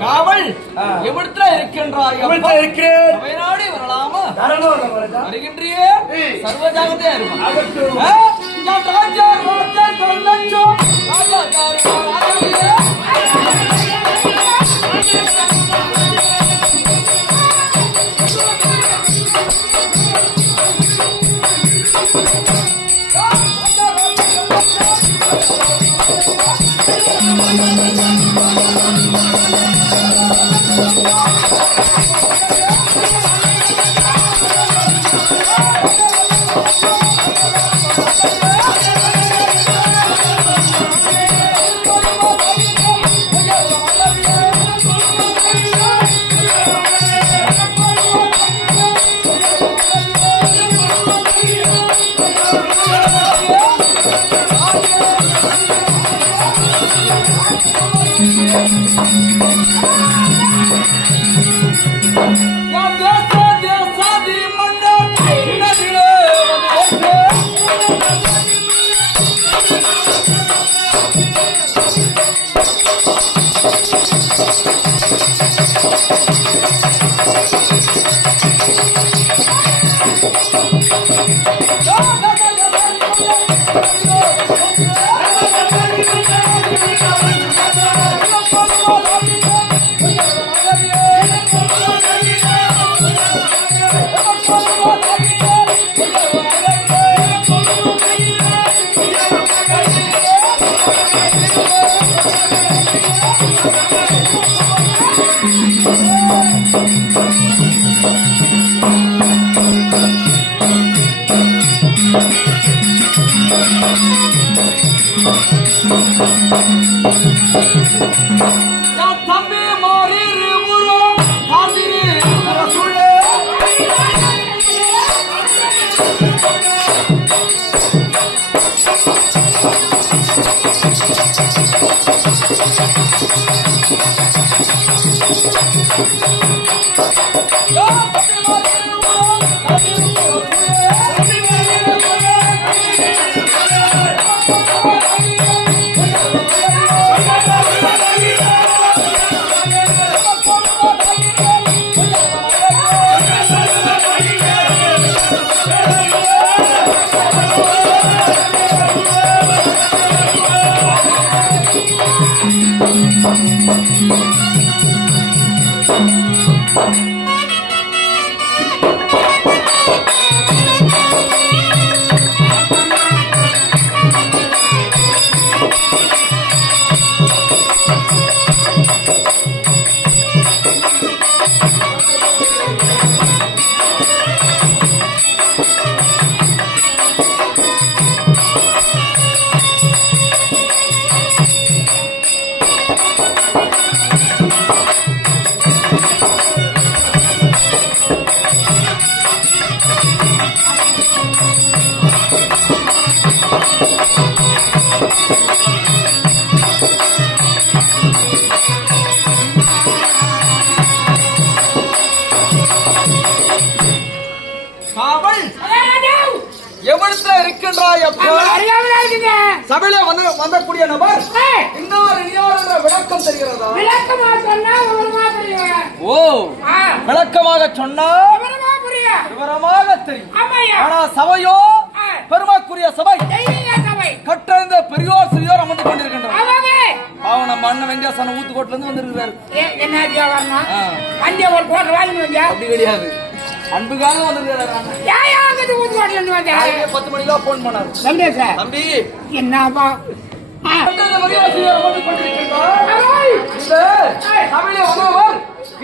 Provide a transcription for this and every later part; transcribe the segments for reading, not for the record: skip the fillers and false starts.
காவல் எவ்வளத்துல இருக்கின்றாய்? நாடி வரலாமா? வருகின்றியே சர்வஜாகத்தே தம்பி மாறி எவ்வளத்துல இருக்கின்றாய் அப்பா? சபையில வந்தக்கூடிய நபர் இன்னார் இனியார் என்ற விளக்கம் தெரிகிறதா? ஓ, விளக்கமாக சொன்னா விவரமாக தெரியும். ஆனா சபையோ பெருமாக்குரிய சபை, கற்றறிந்த பெரியோர் சிறியோர் அமர்ந்து கொண்டிருக்கின்றனர். பாவம், நம்ம அண்ணன் வெங்கடேசன் ஊத்துக்கோட்ல இருந்து வந்திருக்கிறாரு. அப்படி கிடையாது, அன்புக்காக வந்திருக்கிறாரு. 10 மணிக்கு போன் பண்ணாரு. தம்பி என்னப்பா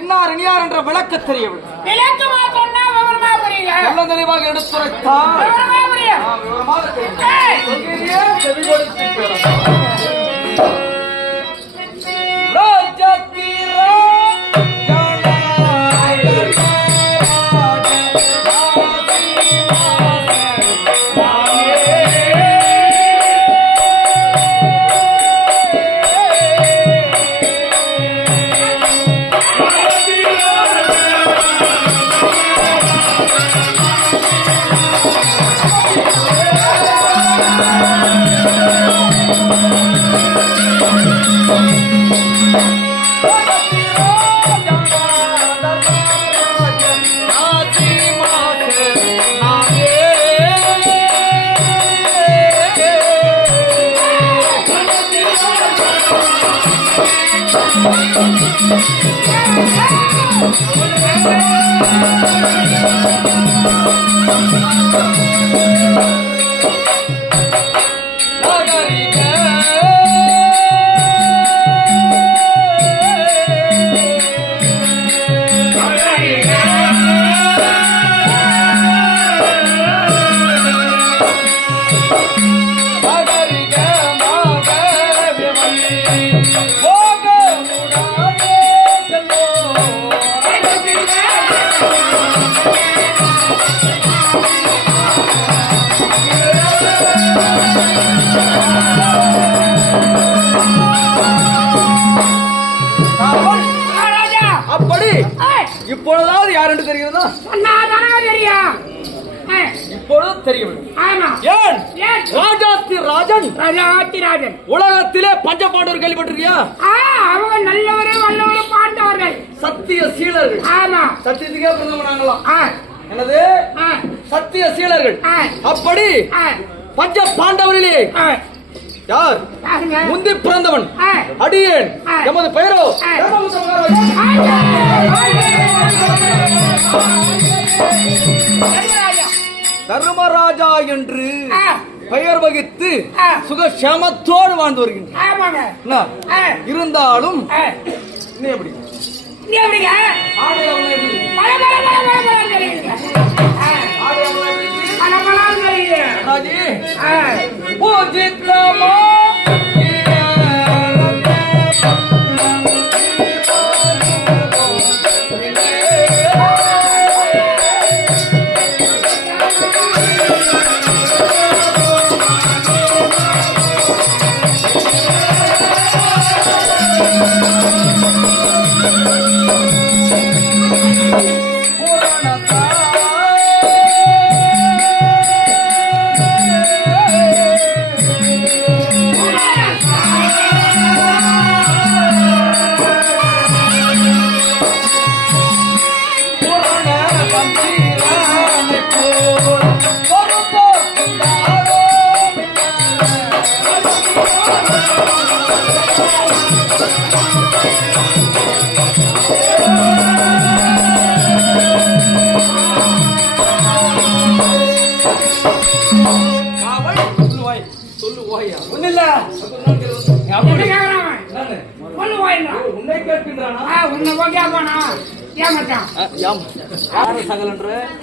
இன்னார் இனியார் என்ற விளக்க தெரியவில்லை. எல்லாம் தெளிவாக எடுத்துரைத்தார். அப்படி இப்பொழுதாவது யார் என்று தெரிகிறதா? இப்பொழுது தெரியவில்லை. ஏன்? ராஜாதி உலகத்திலே பஞ்சபாண்டவர் கேள்விப்பட்டிருக்கியா? அவங்க நல்லவரே வல்லவரே பாண்டவர்கள், சத்திய சீலர்கள். ஆமா, சத்தியத்துக்கே பிறந்தவனாங்களாம். என்னது? சத்திய சீலர்கள். அப்படி பஞ்ச பாண்டவரிலே யார் முந்தி பிறந்தவன்? அடியேன். எமது பெயரோ தர்மராஜா என்று பெயர் வகித்து சுகசேமத்தோடு வாழ்ந்து வருகின்றன. இருந்தாலும் நீ எப்படி ராஜி பூஜித்தமா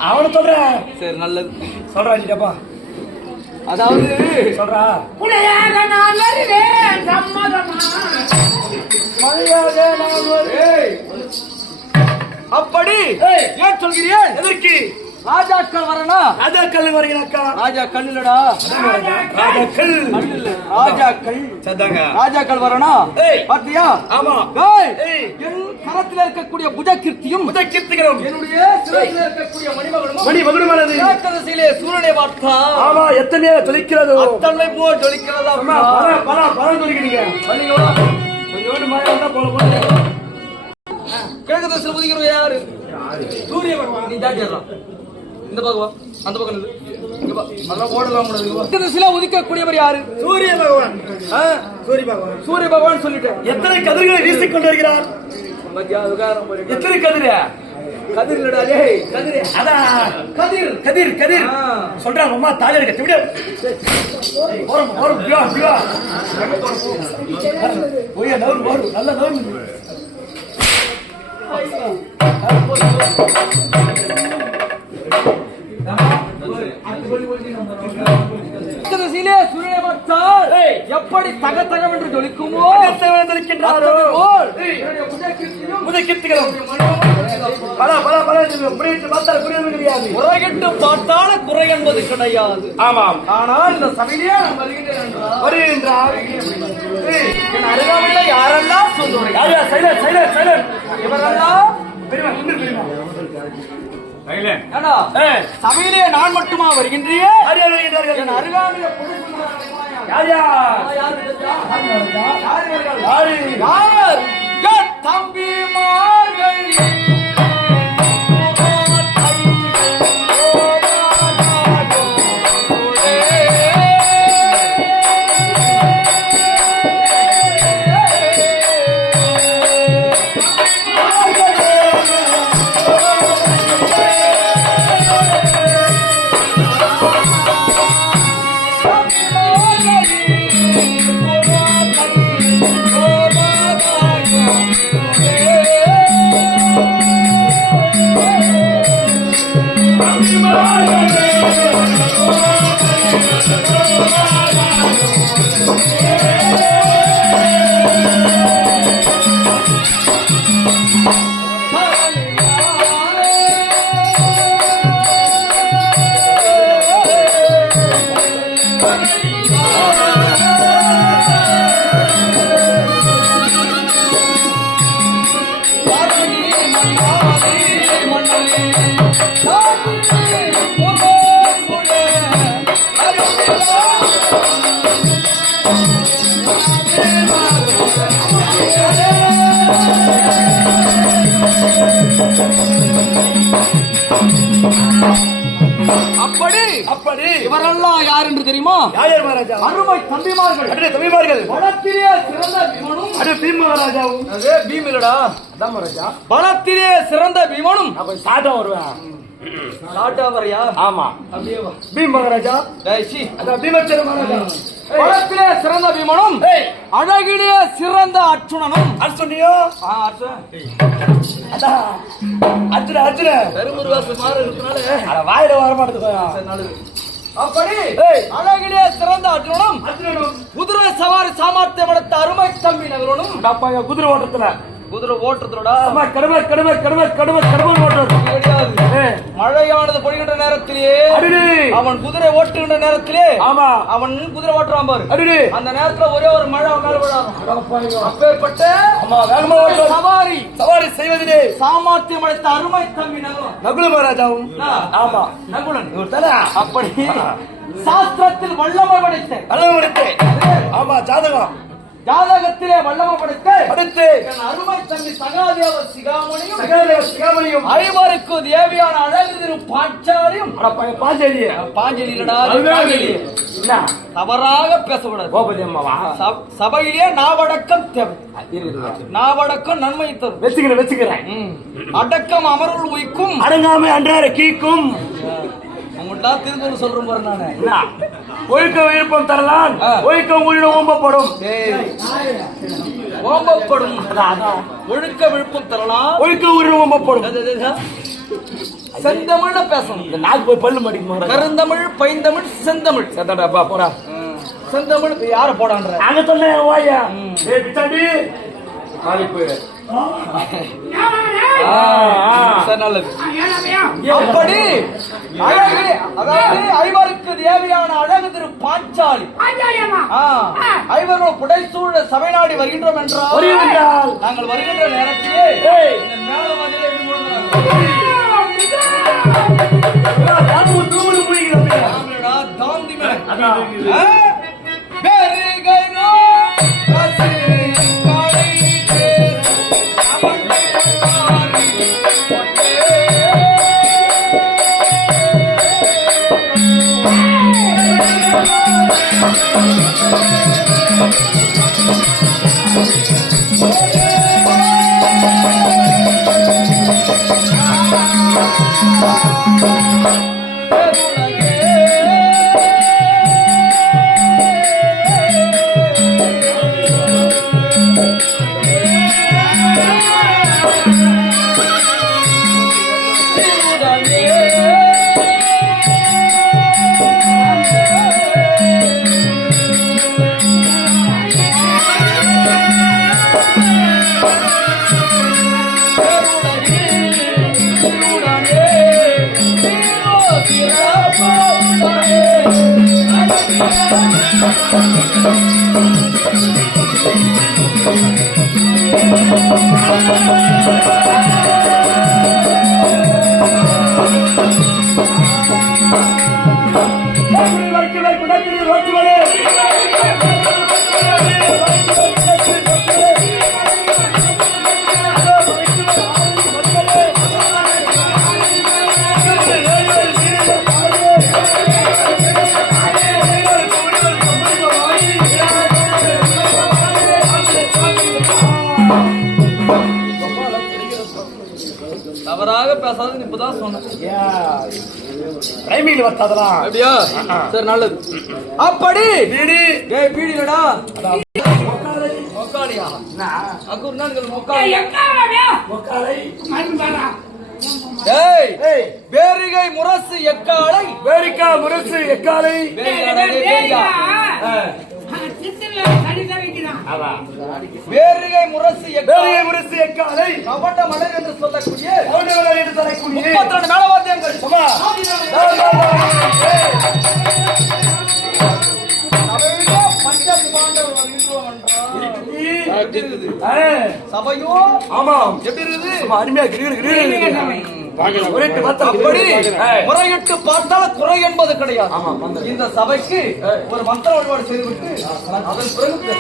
அவனை சொல்றேன். சரி நல்லது சொல்றாப்பா. அதாவது சொல்றா புலையாக நான் வருவேன் சம்மதமா. அப்படி ஏய். ஏன் சொல்கிறேன்? எதற்கு ராஜாக்கள் வரனா? ராஜாக்கள் வருகிறாக்கா? ராஜாக்கள் இல்லடா, ராஜாக்கள் கல் இல்ல, ராஜாக்கள். சத்தாங்க. ராஜாக்கள் வரனா? ஏய். பாத்தியா? ஆமா. ஏய். ஏய். என் கரத்தில் இருக்கக்கூடிய புஜகீர்த்தியும் முதற்கீர்த்திகளும் என்னுடைய சிரத்தில் இருக்கக்கூடிய மணிமகனும் மணி மகுடமானது திசையிலே சூரியனை பார்த்தா ஆமா எத்தனையோ ஜொலிக்கிறது. அத்தன்மை போல் ஜொலிக்கிறதா? பரம் ஜொலிக்கிறீங்க. வந்தீங்களா? கொஞ்சோண்டு மழை வந்தா போல போல. கிழக்கு திசையில் உதிக்கிறவங்க யாரு? சூரிய பகவான். நீ ஜாக்கிரதான். இந்த பக்கம் அந்த பக்கம் இருந்து இங்க பா. அதெல்லாம் ஓடலாம் கூடாது. கிழக்கு திசையில உதிக்கக்கூடியவர் யாரு? சூரிய பகவான். சூரிய பகவான். சூரிய பகவான் சொல்லிட்டேன். எத்தனை கதிர்களை வீசிக்கொண்டு வருகிறார்? மத்தியா உகாரம் போறீங்க. எத்தனை கதிர? கதிர் இல்லடா டேய், கதிர். அதான் கதிர். கதிர் கதிர் ஆ. சொல்றாங்க அம்மா தாலி இருக்க விடு. ஓரம் ஓரம் பியா பியா. ஓய்யா நவுறு நவுறு நல்ல நவுறு. திசையிலே சூரியனை பார்த்தால் எப்படி தக தகவென்று ஜொலிக்குமோ ஜொலிக்கின்றாரோ என்னுடைய புஜகீர்த்தியும் முதற்கீர்த்திகளும் பல பல பல புரியிட்டு பார்த்தால் புரியாது கிடையாது. குறைகிட்டு பார்த்தால குறை என்பது கிடையாது. ஆமாம். ஆனால் இந்த சபையிலே நான் வருகிறேன் என்றால் வருகின்றார். என் அருகாமையில யாரெல்லாம் சொல்லுவாங்க? யாரா சைலண்ட் சைலண்ட் சைலண்ட். இவரெல்லாம் பெரியமா குண்டு பெரியமா. ஏடா சபையிலே நான் மட்டுமா வருகின்றேன்? யார் யார் வருகின்றார்கள்? என் அருகாமையில யார் யார்? யாரு? யார்? என் தம்பிமார்கள். அப்படி அப்படி இவரெல்லாம் யார் என்று தெரியுமா? யார் யார் மகாராஜா? அருமை தம்பிமார்கள். அடே தம்பிமார்கள். பலத்திலே சிறந்த பீமனும். அடே பீம் மகாராஜாவும். அதே பீம் இல்லடா, அதான் மகாராஜா. பலத்திலே சிறந்த பீமனும். நான் கொஞ்சம் சாட்டா வருவேன். சாட்டா வரையா? ஆமா. அப்படியே வா. பீம் மகாராஜா. டேய் சி. அதான் பீமச்சர மகாராஜா. பலத்திலே சிறந்த பீமனும். அழகிலே சிறந்த அர்ச்சுனனும். அர்ச்சுனியோ? அர்ச்சுன. அதான் அர்ச்சுன அர்ச்சுன. பெருமுருகாசு மாறு இருக்கனால அட வாயில வர மாட்டேங்குது. நல்லது. அப்படி ஏய். அழகிலே சிறந்த அர்ஜுனனும் அர்ஜுனனும் குதிரை சவாரி சாமர்த்தியம் படைத்த அருமை தம்பி நகரனும் அப்பாங்க குதிரை ஓட்டத்துல குதிரை ஓட்டுறதோடா அம்மா கடமை கடமை கடமை கடமை கடமை ஓட்டுறது கிடையாது. மழையானது பொழிகின்ற நேரத்திலேயே அடிடி அவன் குதிரை ஓட்டுகின்ற நேரத்திலே ஆமா அவன் குதிரை ஓட்டுறான் பாரு. அடிடி அந்த நேரத்துல ஒரே ஒரு மழை அவன் மேல விழாது. அப்பேற்பட்ட ஆமா வேகமா ஓட்டுறது சவாரி சவாரி செய்வதிலே சாமர்த்தியம் படைத்த அருமை தம்பி நகரம் நகுல மகாராஜாவும் ஆமா நகுலன் இவர் தானே அப்படி சாஸ்திரத்தில் வல்லமை படைத்த நல்ல எடுத்து ஆமா ஜாதகம் ஜாதகத்திலே வல்லமை படைத்த அடுத்து என் அருமை தம்பி சகாதேவ சிகாமணியும் சகாதேவ சிகாமணியும் ஐவருக்கு தேவியான அழகு திரு பாஞ்சாலியும் பாஞ்சேலியே பாஞ்சலிடா என்ன தவறாக பேசக்கூடாது. கோபதி அம்மாவா சபையிலே நாவடக்கம் தேவை. நாவடக்கம் நன்மை தரும். வச்சுக்கிறேன் அடக்கம் அமருள் உயிக்கும் அடங்காமை அன்றாட கீக்கும் உங்கள்ட்ட திருக்குறள் சொல்றேன் பாரு நானு. ஒழுக்கம் விருப்பம் தரலாம் ஒழுக்கம் உயிரிடம் ஓம்பப்படும் ஓம்பப்படும் ஒழுக்க விழுப்பம் தரலாம் ஒழுக்கம் உயிரிடம் ஓம்பப்படும் செந்தமிழ்ல பேசணும். இந்த நாக்கு போய் பல்லு மடிக்கும் கருந்தமிழ் பைந்தமிழ் செந்தமிழ் செத்தடா போறா செந்தமிழ் யார போடான்ற அங்க சொன்னேன் வாயா பிச்சாண்டி நல்லது. அப்படி அழகு அதாவது ஐவருக்கு தேவையான அழகு திரு பாஞ்சாலி ஐவர்கள் புடைசூழ சபை நாடி வருகின்றோம் என்றால் நாங்கள் வருகின்ற நேரத்திலே மேல மதிலே தாந்தி தவறாக பேசாத இப்பதான் சொன்னேன். அப்படியா? சரி நல்லது. அப்படி பீடிலடா மொக்காலியா அக்குர் நாங்கள் பேரிகை முரசு எக்காலை வேரிக்கா முரசு எக்காலை வேரிகை முரசு வேரிகை முரசு எக்காலை கவட்ட மலர் என்று சொல்லக்கூடிய 32 மேலவாத்தியங்கள் சபையோ ஆமாம் எப்படி இருக்குது அருமையா அப்படி முறையிட்டு பார்த்தால் குறை என்பது கிடையாது. இந்த சபைக்கு ஒரு மந்திர வழிபாடு செய்துவிட்டு அதன் பிறகு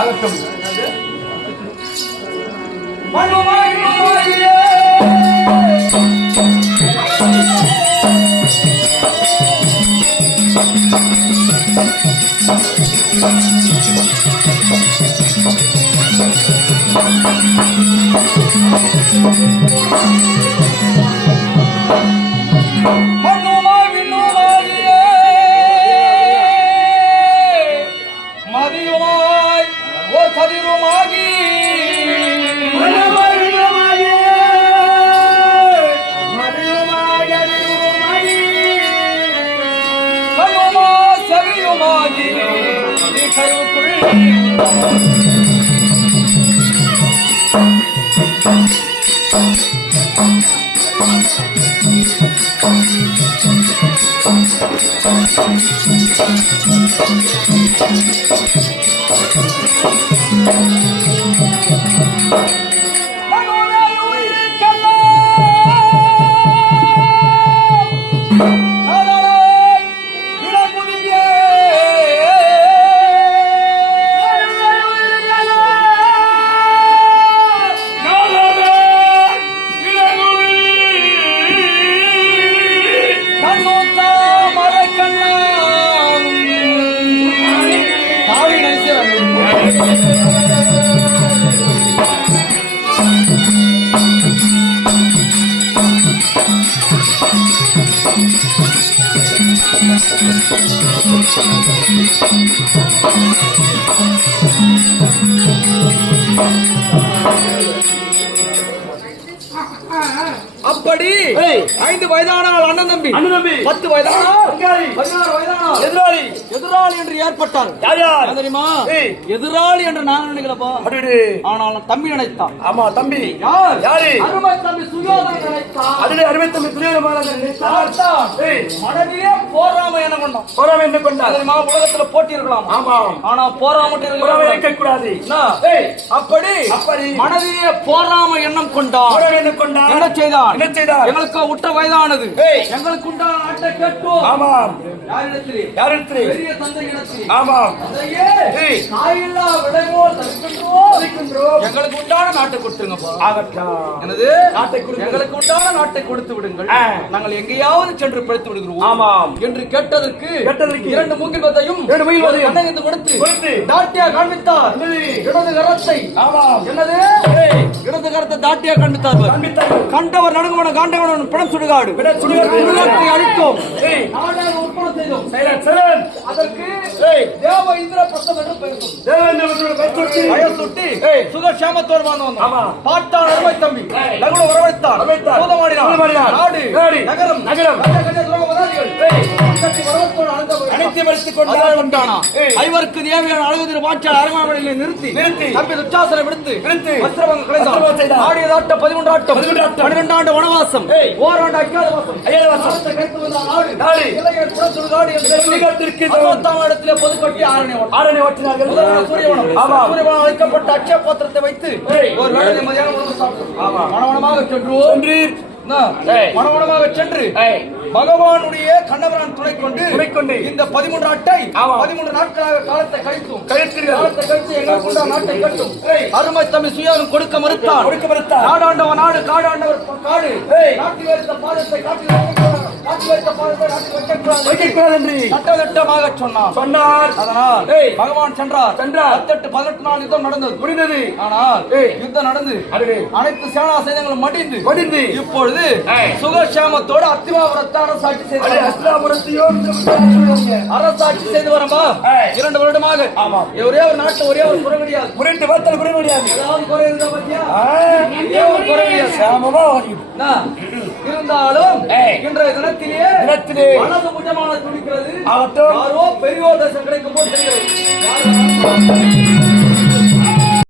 அகட்டும் மதியுமாய் ஓ கதிருமாகி அப்படி 5 வயதானால் அண்ணன் தம்பி 10 வயதானால் 16 வயதானால் எதிராளி என்று ஏற்பட்டார். தெரியுமா? எதிராளி என்று நான் நினைக்கிறப்பா, ஆனால் தம்பி நினைத்தான். ஆமா தம்பி யாரு? அருமை தம்பி சுயோதனை நினைத்தான். அருமை தம்பி மனதிலே போராம என்ன கொண்டான்? என்ன கொண்டா? தெரியுமா? உலகத்துல போட்டி இருக்கலாம். ஆமா. ஆனா போராம இருக்க கூடாது. அப்படி மனதிலே போராம எண்ணம் கொண்டான். என்ன செய்தான்? எங்களுக்கு உற்ற வயதானது, எங்களுக்கு உண்டான நாட்டை கேட்டோம். ஆமாம். யாரிடத்திலே? பெரிய தந்தையிடத்திலே. ஆமாம். தந்தையே, தாயில்லா விடைபோல் தரிக்கின்றோம். எங்களுக்கு உண்டான நாட்டை கொடுத்துருங்கப்பா. என்னது? நாட்டை கொடுங்க. எங்களுக்கு உண்டான நாட்டை கொடுத்து விடுங்கள், நாங்கள் எங்கேயாவது சென்று பிழைத்து விடுகிறோம். ஆமாம் என்று கேட்டதற்கு 2 மூங்கில்வத்தையும் கண்ணகித்து கொடுத்து தாட்டியா காண்பித்தார். இடது கரத்தை. என்னது? இடது கரத்தை தாட்டியா காண்பித்தார். கண்டவர் நடுங்குவன காண்டவன் பிணம் சுடுகாடு அளித்தோம். அதற்கு தேவ இந்திர பிரசம் என்று பெயர் சுட்டி சுகக்ஷேமத்தோடு வந்தோம். பாட்டான் அருமை தம்பி லகுட வரவழைத்தார். நாடு நகரம் ஐவருக்கு தேவையான அழகு வாட்சியாளர் அரங்கமனையிலே நிறுத்தி தம்பி துச்சாசனை விடுத்து வஸ்திரவங்க கலைந்தார். ஆடியதாட்ட 13 ஆட்டம் 12 ஆண்டு வனவாசம், ஓராண்டு அஜ்ஞாதவாசம், இடத்திலே பொதுக்கட்டி ஆரணி ஓட்டினார்கள். சூரியவனம் அழைக்கப்பட்ட அட்சய பாத்திரத்தை வைத்து ஒரு வேளை நிம்மதியாக மனவனமாக சென்று பகவானுடைய கண்ணவரான் துணை கொண்டு இந்த 13 அட்டை 13 நாட்களாக காலத்தை கழித்து எங்களுக்கு நாட்டை கட்டும். அருமை தம்பி சுயாகம் கொடுக்க மறுத்தார். நாடாண்டவர் நாடு, காடாண்டவர் காடு, நாட்டில் வைத்த பாதத்தை சட்டத்திட்டமாக சொன்னார். அதனால் பகவான் சென்றார். 18 நாள் யுத்தம் நடந்தது. ஆனால் யுத்தம் நடந்து அனைத்து சேனா சேதங்களும் மடிந்து இப்பொழுது சுகக்ஷேமத்தோடு அத்திமாபுரத்தை அரசாட்சி செய்து வரம்பா 2 வருடமாக. ஒரே ஒரு நாட்டில் ஒரே ஒரு குறை கிடையாது. இருந்தாலும் இன்றைய தினத்திலே மனது முஜமான துடிக்கிறது. யாரோ பெரியோர் தேசம் கிடைக்கும் போது